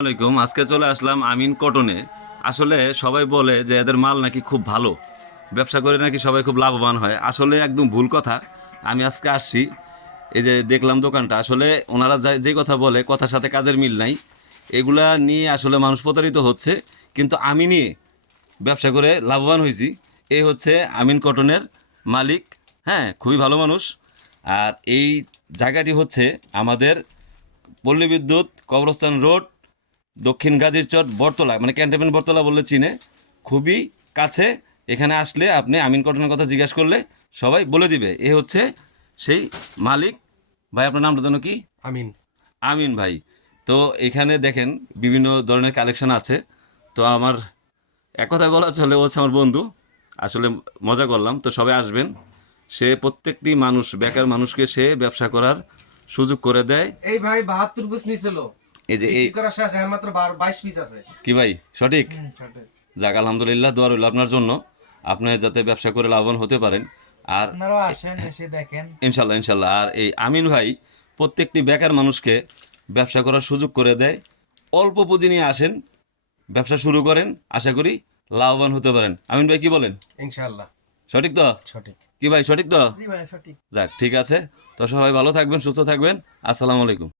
আসসালামাইকুম। আজকে চলে আসলাম আমিন কটনে। আসলে সবাই বলে যে এদের মাল নাকি খুব ভালো, ব্যবসা করে নাকি সবাই খুব লাভবান হয়। আসলে একদম ভুল কথা। আমি আজকে আসছি, এই যে দেখলাম দোকানটা, আসলে ওনারা যে কথা বলে কথার সাথে কাজের মিল নাই। এগুলা নিয়ে আসলে মানুষ প্রতারিত হচ্ছে, কিন্তু আমি নিয়ে ব্যবসা করে লাভবান হয়েছি। এই হচ্ছে আমিন কটনের মালিক। হ্যাঁ, খুবই ভালো মানুষ। আর এই জায়গাটি হচ্ছে আমাদের পল্লী বিদ্যুৎ কবরস্থান রোড, দক্ষিণ গাজীরচর বটতলা, মানে ক্যান্টনমেন্ট বটতলা বললে চিনে, খুবই কাছে। এখানে আসলে আপনি আমিন কটনের কথা জিজ্ঞাসা করলে সবাই বলে দিবে। এ হচ্ছে সেই মালিক। ভাই, আপনার নামটা যেন কি? আমিন। আমিন ভাই। তো এখানে দেখেন বিভিন্ন ধরনের কালেকশন আছে। তো আমার এক কথায় বলা চলে ও হচ্ছে আমার বন্ধু। আসলে মজা করলাম। তো সবাই আসবেন। সে প্রত্যেকটি মানুষ, বেকার মানুষকে সে ব্যবসা করার সুযোগ করে দেয়। এই ভাই 72 পিস নিছিল, এই যে এই বিক্রি করা শেষ, আর মাত্র 22 পিস আছে। কি ভাই, সঠিক? যাক, আলহামদুলিল্লাহ, দোয়া রইল আপনার জন্য। আপনি যাতে ব্যবসা করে লাভবান হতে পারেন। আর আপনারাও আসেন, এসে দেখেন। ইনশাল্লাহ ইনশাল্লাহ। আর এই আমিন ভাই প্রত্যেকটি বেকার মানুষকে ব্যবসা করার সুযোগ করে দেয়। অল্প পুঁজি নিয়ে আসেন, ব্যবসা শুরু করেন, আশা করি লাভবান হতে পারেন। আমিন ভাই, কি বলেন? ইনশাআল্লাহ সঠিক তো? সঠিক। কি ভাই, সঠিক তো? জি ভাই, সঠিক। যাক, ঠিক আছে। তো সবাই ভালো থাকবেন, সুস্থ থাকবেন। আসসালামু আলাইকুম।